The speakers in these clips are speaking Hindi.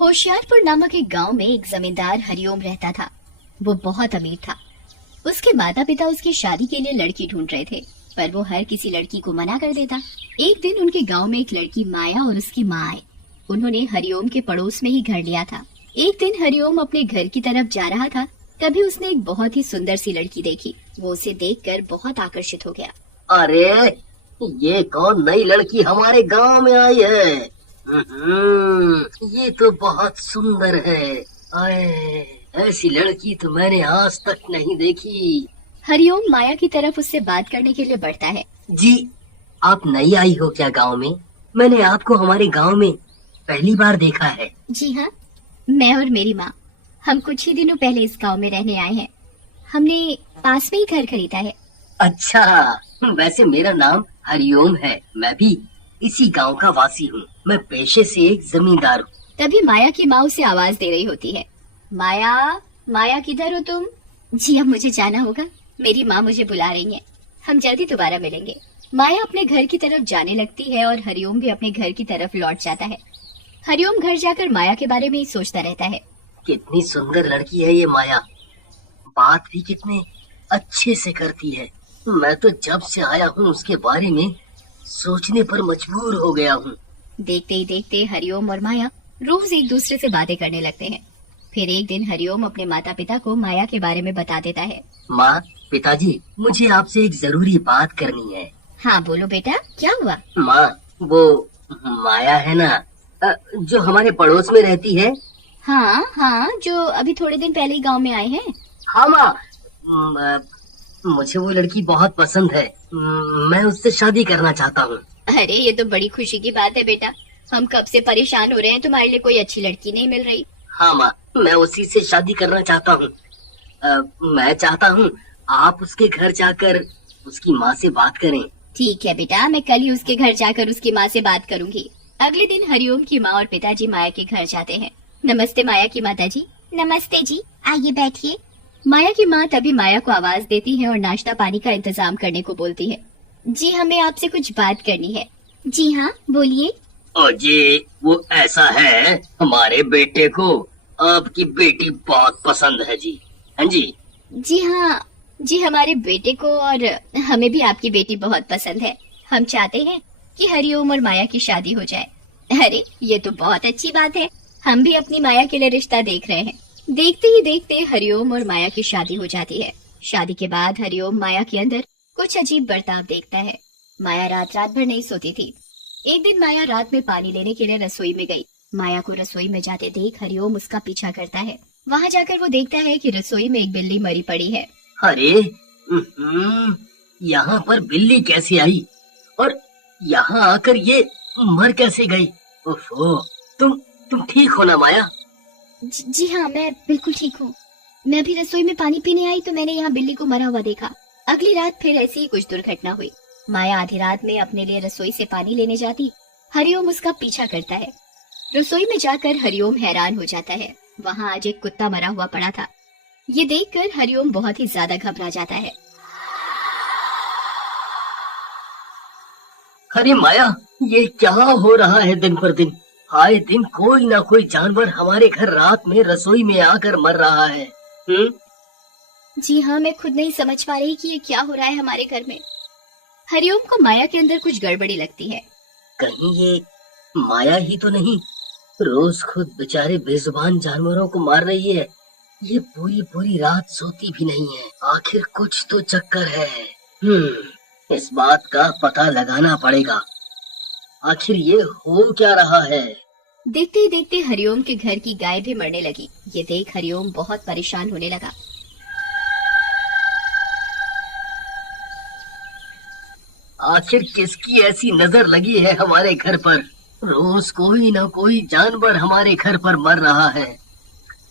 होशियारपुर नामक एक गांव में एक जमींदार हरिओम रहता था। वो बहुत अमीर था। उसके माता पिता उसकी शादी के लिए लड़की ढूंढ रहे थे, पर वो हर किसी लड़की को मना कर देता। एक दिन उनके गांव में एक लड़की माया और उसकी माँ आए। उन्होंने हरिओम के पड़ोस में ही घर लिया था। एक दिन हरिओम अपने घर की तरफ जा रहा था, तभी उसने एक बहुत ही सुंदर सी लड़की देखी। वो उसे देखकर बहुत आकर्षित हो गया। अरे, ये कौन नई लड़की हमारे गांव में आई है? ये तो बहुत सुंदर है। आए, ऐसी लड़की तो मैंने आज तक नहीं देखी। हरिओम माया की तरफ उससे बात करने के लिए बढ़ता है। जी, आप नई आई हो क्या गांव में? मैंने आपको हमारे गांव में पहली बार देखा है। जी हाँ, मैं और मेरी माँ, हम कुछ ही दिनों पहले इस गांव में रहने आए हैं। हमने पास में ही घर खरीदा है। अच्छा, वैसे मेरा नाम हरिओम है। मैं भी इसी गांव का वासी हूँ। मैं पेशे से एक जमींदार हूँ। तभी माया की माँ उसे आवाज दे रही होती है। माया, माया किधर हो तुम? जी अब मुझे जाना होगा, मेरी माँ मुझे बुला रही है। हम जल्दी दोबारा मिलेंगे। माया अपने घर की तरफ जाने लगती है और हरिओम भी अपने घर की तरफ लौट जाता है। हरिओम घर जाकर माया के बारे में ही सोचता रहता है। कितनी सुंदर लड़की है ये माया, बात भी कितने अच्छे से करती है। मैं तो जब से आया हूँ उसके बारे में सोचने पर मजबूर हो गया हूँ। देखते ही देखते हरिओम और माया रोज एक दूसरे से बातें करने लगते हैं। फिर एक दिन हरिओम अपने माता पिता को माया के बारे में बता देता है। माँ, पिताजी, मुझे आपसे एक जरूरी बात करनी है। हाँ बोलो बेटा, क्या हुआ? माँ, वो माया है ना, जो हमारे पड़ोस में रहती है। हाँ हाँ, जो अभी थोड़े दिन पहले ही गांव में आए हैं। हाँ माँ, मुझे वो लड़की बहुत पसंद है। मैं उससे शादी करना चाहता हूँ। अरे ये तो बड़ी खुशी की बात है बेटा, हम कब से परेशान हो रहे हैं, तुम्हारे लिए कोई अच्छी लड़की नहीं मिल रही। हाँ माँ, मैं उसी से शादी करना चाहता हूँ। मैं चाहता हूँ आप उसके घर जाकर उसकी माँ से बात करें। ठीक है बेटा, मैं कल ही उसके घर जाकर उसकी माँ से बात करूंगी। अगले दिन हरिओम की माँ और पिताजी माया के घर जाते हैं। नमस्ते माया की माताजी। नमस्ते जी, आइए बैठिए। माया की माँ तभी माया को आवाज देती है और नाश्ता पानी का इंतजाम करने को बोलती है। जी हमें आपसे कुछ बात करनी है। जी हाँ बोलिए। जी, वो ऐसा है, हमारे बेटे को आपकी बेटी बहुत पसंद है जी। हाँ जी। जी हाँ जी, हमारे बेटे को और हमें भी आपकी बेटी बहुत पसंद है। हम चाहते हैं कि हरिओम और माया की शादी हो जाए। अरे ये तो बहुत अच्छी बात है, हम भी अपनी माया के लिए रिश्ता देख रहे हैं। देखते ही देखते हरिओम और माया की शादी हो जाती है। शादी के बाद हरिओम माया के अंदर कुछ अजीब बर्ताव देखता है। माया रात रात भर नहीं सोती थी। एक दिन माया रात में पानी लेने के लिए रसोई में गई। माया को रसोई में जाते देख हरिओम उसका पीछा करता है। वहाँ जाकर वो देखता है कि रसोई में एक बिल्ली मरी पड़ी है। अरे, यहाँ पर बिल्ली कैसे आई और यहाँ आकर ये मर कैसे गई? ओफो, तुम ठीक हो ना माया? जी हाँ, मैं बिल्कुल ठीक हूँ। मैं अभी रसोई में पानी पीने आई तो मैंने यहाँ बिल्ली को मरा हुआ देखा। अगली रात फिर ऐसी ही कुछ दुर्घटना हुई। माया आधी रात में अपने लिए रसोई से पानी लेने जाती। हरिओम उसका पीछा करता है। रसोई में जाकर हरिओम हैरान हो जाता है। वहाँ आज एक कुत्ता मरा हुआ पड़ा था। ये देखकर हरिओम बहुत ही ज्यादा घबरा जाता है। अरे माया, ये क्या हो रहा है दिन पर दिन? आए दिन कोई ना कोई जानवर हमारे घर रात में रसोई में आकर मर रहा है। जी हाँ, मैं खुद नहीं समझ पा रही कि ये क्या हो रहा है हमारे घर में। हरिओम को माया के अंदर कुछ गड़बड़ी लगती है। कहीं ये माया ही तो नहीं, रोज खुद बेचारे बेजुबान जानवरों को मार रही है। ये पूरी पूरी रात सोती भी नहीं है। आखिर कुछ तो चक्कर है। इस बात का पता लगाना पड़ेगा। आखिर ये हो क्या रहा है? देखते ही देखते हरिओम के घर की गाय भी मरने लगी। ये देख हरिओम बहुत परेशान होने लगा। आखिर किसकी ऐसी नजर लगी है हमारे घर पर? रोज कोई ना कोई जानवर हमारे घर पर मर रहा है।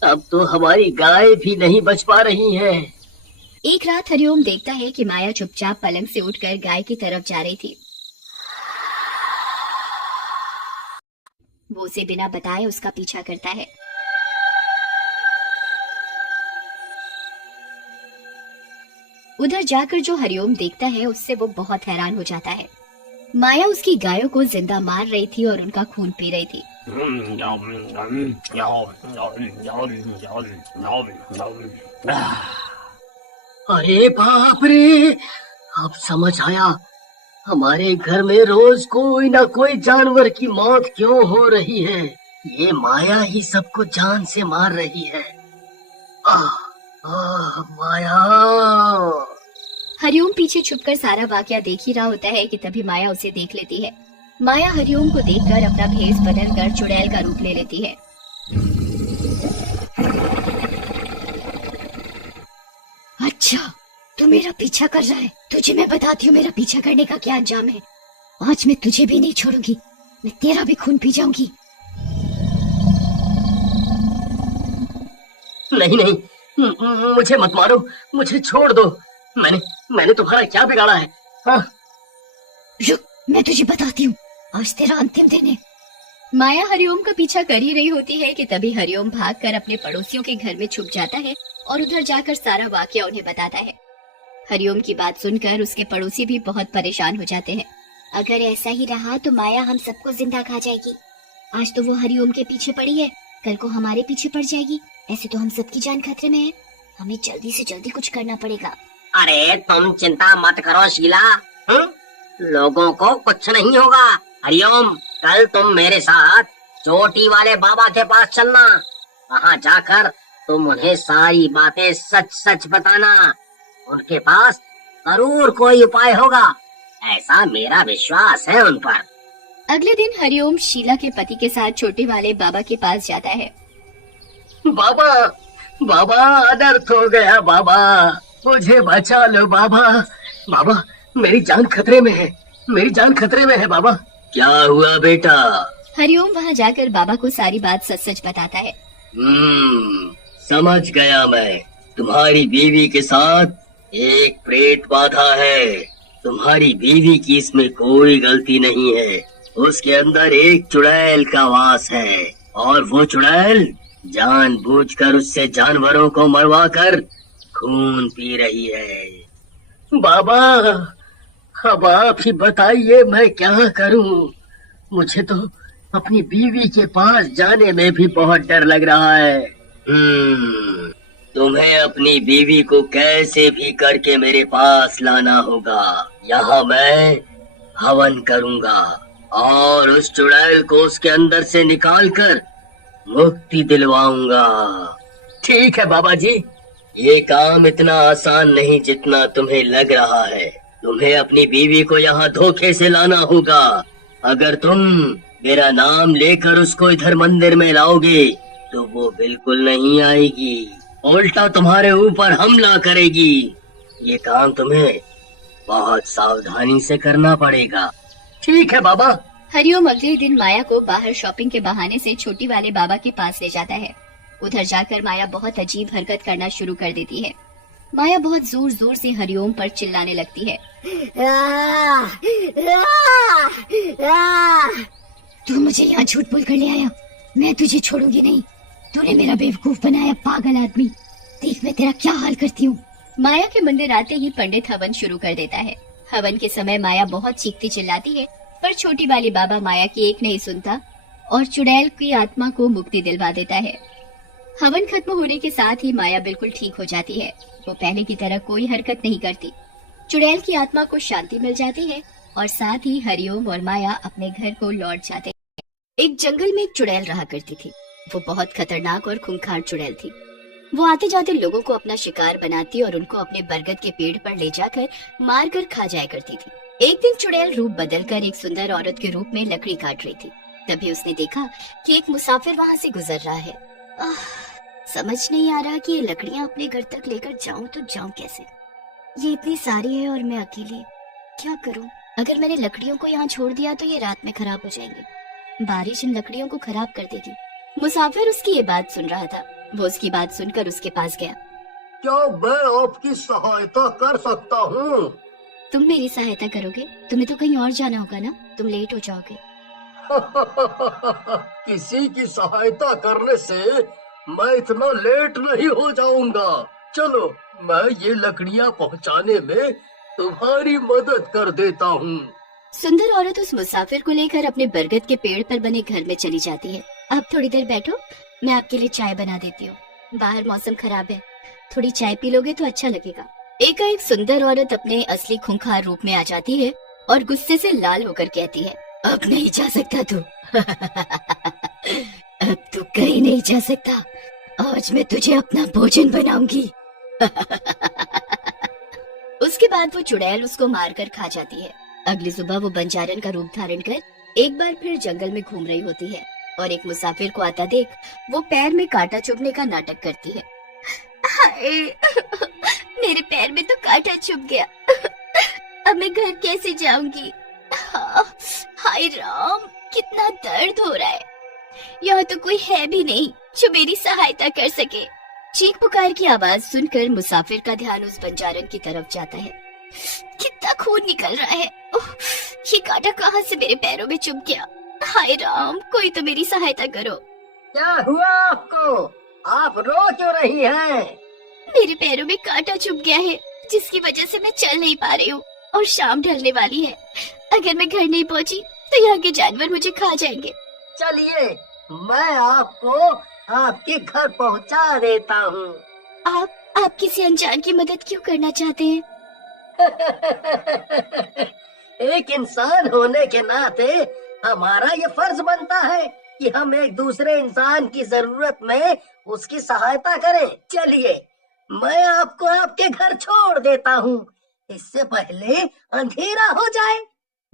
अब तो हमारी गाय भी नहीं बच पा रही है। एक रात हरिओम देखता है कि माया चुपचाप पलंग से उठकर गाय की तरफ जा रही थी। वो उसे बिना बताए उसका पीछा करता है। उधर जाकर जो हरिओम देखता है उससे वो बहुत हैरान हो जाता है। माया उसकी गायों को जिंदा मार रही थी और उनका खून पी रही थी। अरे बाप रे, अब समझ आया हमारे घर में रोज कोई ना कोई जानवर की मौत क्यों हो रही है। ये माया ही सबको जान से मार रही है। आह, आह, माया। हरिओम पीछे छुपकर सारा वाकया देख ही रहा होता है कि तभी माया उसे देख लेती है। माया हरिओम को देखकर अपना भेष बदलकर चुड़ैल का रूप ले लेती है। अच्छा, तू मेरा पीछा कर रहा है। तुझे मैं बताती हूँ मेरा पीछा करने का क्या अंजाम है। आज मैं तुझे भी नहीं छोड़ूंगी, मैं तेरा भी खून पी जाऊंगी। नहीं नहीं, मुझे मत मारो, मुझे छोड़ दो। मैंने तुम्हारा क्या बिगाड़ा है? हाँ? रुक, मैं तुझे बताती हूँ, आज तेरा अंतिम दिन है। माया हरिओम का पीछा कर ही रही होती है कि तभी हरिओम भागकर अपने पड़ोसियों के घर में छुप जाता है और उधर जाकर सारा वाकया उन्हें बताता है। हरिओम की बात सुनकर उसके पड़ोसी भी बहुत परेशान हो जाते हैं। अगर ऐसा ही रहा तो माया हम सबको जिंदा खा जाएगी। आज तो वो हरिओम के पीछे पड़ी है, कल को हमारे पीछे पड़ जाएगी। ऐसे तो हम सबकी जान खतरे में है। हमें जल्दी से जल्दी कुछ करना पड़ेगा। अरे तुम चिंता मत करो शीला, लोगों को कुछ नहीं होगा। हरिओम, कल तुम मेरे साथ चोटी वाले बाबा के पास चलना। वहाँ जाकर तुम उन्हें सारी बातें सच सच बताना। उनके पास जरूर कोई उपाय होगा, ऐसा मेरा विश्वास है उन पर। अगले दिन हरिओम शीला के पति के साथ छोटे वाले बाबा के पास जाता है। बाबा, बाबा अनर्थ हो गया बाबा, मुझे बचा लो बाबा। बाबा, मेरी जान खतरे में है, मेरी जान खतरे में है बाबा। क्या हुआ बेटा? हरिओम वहाँ जाकर बाबा को सारी बात सच सच बताता है। समझ गया मैं। तुम्हारी बीवी के साथ एक प्रेत बाधा है। तुम्हारी बीवी की इसमें कोई गलती नहीं है। उसके अंदर एक चुड़ैल का वास है और वो चुड़ैल जानबूझकर उससे जानवरों को मरवा कर खून पी रही है। बाबा, अब आप ही बताइए मैं क्या करूं? मुझे तो अपनी बीवी के पास जाने में भी बहुत डर लग रहा है। तुम्हें अपनी बीवी को कैसे भी करके मेरे पास लाना होगा। यहाँ मैं हवन करूंगा और उस चुड़ैल को उसके अंदर से निकालकर मुक्ति दिलवाऊंगा। ठीक है बाबा जी, ये काम इतना आसान नहीं जितना तुम्हें लग रहा है। तुम्हें अपनी बीवी को यहाँ धोखे से लाना होगा। अगर तुम मेरा नाम लेकर उसको इधर मंदिर में लाओगे तो वो बिल्कुल नहीं आएगी, उल्टा तुम्हारे ऊपर हमला करेगी। ये काम तुम्हें बहुत सावधानी से करना पड़ेगा। ठीक है बाबा। हरिओम अगले दिन माया को बाहर शॉपिंग के बहाने से छोटी वाले बाबा के पास ले जाता है। उधर जाकर माया बहुत अजीब हरकत करना शुरू कर देती है। माया बहुत जोर जोर से हरिओम पर चिल्लाने लगती है। तू मुझे यहाँ झूठ बोल कर ले आया, मैं तुझे छोड़ूंगी नहीं। तूने मेरा बेवकूफ बनाया, पागल आदमी। देख मैं तेरा क्या हाल करती हूँ। माया के मंदिर आते ही पंडित हवन शुरू कर देता है। हवन के समय माया बहुत चीखती चिल्लाती है, पर छोटी वाली बाबा माया की एक नहीं सुनता और चुड़ैल की आत्मा को मुक्ति दिलवा देता है। हवन खत्म होने के साथ ही माया बिल्कुल ठीक हो जाती है। वो पहले की तरह कोई हरकत नहीं करती। चुड़ैल की आत्मा को शांति मिल जाती है और साथ ही हरिओम और माया अपने घर को लौट जाते हैं। एक जंगल में एक चुड़ैल रहा करती थी। वो बहुत खतरनाक और खूंखार चुड़ैल थी। वो आते जाते लोगों को अपना शिकार बनाती और उनको अपने बरगद के पेड़ पर ले जाकर मार कर खा जाया करती थी। एक दिन चुड़ैल रूप बदलकर एक सुंदर औरत के रूप में लकड़ी काट रही थी। तभी उसने देखा कि एक मुसाफिर वहाँ से गुजर रहा है। समझ नहीं आ रहा कि ये लकड़ियाँ अपने घर तक लेकर जाऊं तो जाऊं कैसे। ये इतनी सारी है और मैं अकेली, क्या करूं? अगर मैंने लकड़ियों को यहाँ छोड़ दिया तो ये रात में खराब हो जाएंगे। बारिश इन लकड़ियों को खराब कर देगी। मुसाफिर उसकी ये बात सुन रहा था। वो उसकी बात सुनकर उसके पास गया। क्या मैं आपकी सहायता कर सकता हूँ? तुम मेरी सहायता करोगे? तुम्हें तो कहीं और जाना होगा ना, तुम लेट हो जाओगे। किसी की सहायता करने से मैं इतना लेट नहीं हो जाऊंगा। चलो, मैं ये लकड़ियाँ पहुँचाने में तुम्हारी मदद कर देता हूँ। सुंदर औरत उस मुसाफिर को लेकर अपने बरगद के पेड़ पर बने घर में चली जाती है। आप थोड़ी देर बैठो, मैं आपके लिए चाय बना देती हूँ। बाहर मौसम खराब है, थोड़ी चाय पी लोगे तो अच्छा लगेगा। एकाएक सुंदर औरत अपने असली खूंखार रूप में आ जाती है और गुस्से से लाल होकर कहती है, अब नहीं जा सकता तू। अब तू कहीं नहीं जा सकता, आज मैं तुझे अपना भोजन बनाऊंगी। उसके बाद वो चुड़ैल उसको मारकर खा जाती है। अगली सुबह वो बंजारन का रूप धारण कर एक बार फिर जंगल में घूम रही होती है और एक मुसाफिर को आता देख वो पैर में कांटा चुभने का नाटक करती है। हाय, मेरे पैर में तो कांटा चुभ गया, अब मैं घर कैसे जाऊंगी? हाय राम, कितना दर्द हो रहा है। यहाँ तो कोई है भी नहीं जो मेरी सहायता कर सके। चीख पुकार की आवाज सुनकर मुसाफिर का ध्यान उस बंजारन की तरफ जाता है। कितना खून निकल रहा है। ये कांटा कहाँ से मेरे पैरों में चुभ गया? हाय राम, कोई तो मेरी सहायता करो। क्या हुआ आपको? आप रो क्यों रही हैं? मेरे पैरों में कांटा चुभ गया है, जिसकी वजह से मैं चल नहीं पा रही हूँ और शाम ढलने वाली है। अगर मैं घर नहीं पहुँची तो यहाँ के जानवर मुझे खा जाएंगे। चलिए, मैं आपको आपके घर पहुंचा देता हूँ। आप किसी अनजान की मदद क्यों करना चाहते हैं? एक इंसान होने के नाते हमारा ये फर्ज बनता है कि हम एक दूसरे इंसान की जरूरत में उसकी सहायता करें। चलिए, मैं आपको आपके घर छोड़ देता हूँ, इससे पहले अंधेरा हो जाए।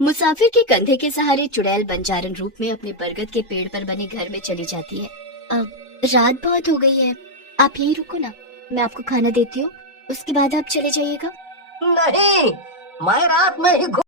मुसाफिर के कंधे के सहारे चुड़ैल बंजारन रूप में अपने बरगद के पेड़ पर बने घर में चली जाती है। अब रात बहुत हो गई है, आप यहीं रुको ना, मैं आपको खाना देती हूँ, उसके बाद आप चले जाइएगा। नहीं, मैं रात में ही